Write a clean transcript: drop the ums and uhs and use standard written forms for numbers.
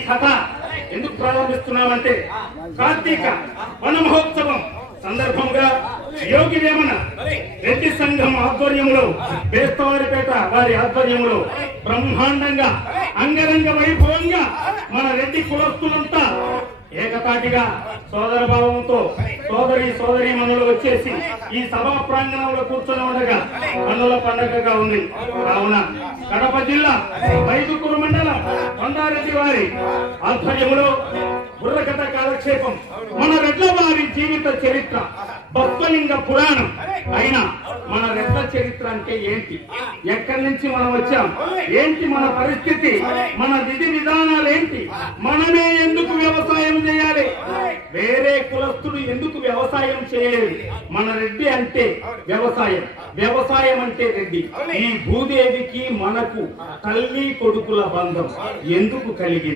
కథ ఎందుకు ప్రారంభిస్తున్నామంటే కార్తీక వన మహోత్సవం సందర్భంగా యోగి వేమన రెడ్డి సంఘం ఆధ్వర్యంలో బేస్తవారిపేట వారి ఆధ్వర్యంలో బ్రహ్మాండంగా అంగరంగ వైభవంగా మన రెడ్డి కులస్తులంతా ఏకతాటిగా సోదర భావంతో సోదరి మనులు వచ్చేసి ఈ సభా ప్రాంగణంలో కూర్చొని ఉండగా కన్నుల పండగగా ఉంది. కావున కడప జిల్లా మైదుకూరు మండలం కొండారెడ్డి వారి ఆధ్వర్యంలో బుర్రకథ కాలక్షేపం మన రెడ్ల వారి జీవిత చరిత్ర భక్తలింగ పురాణం అయినా మన రెడ్ల చరిత్ర అంటే ఏంటి, ఎక్కడి నుంచి మనం వచ్చాం, ఏంటి మన పరిస్థితి, మన విధి విధానాలు ఏంటి, మనమే ఎందుకు వ్యవసాయం చేయాలి, వేరే కులస్తుడు ఎందుకు వ్యవసాయం చేయలేదు, మన రెడ్డి అంటే వ్యవసాయం అంటే రెడ్డి. ఈ భూదేవికి మనకు తల్లి కొడుకుల బంధం ఎందుకు కలిగింది?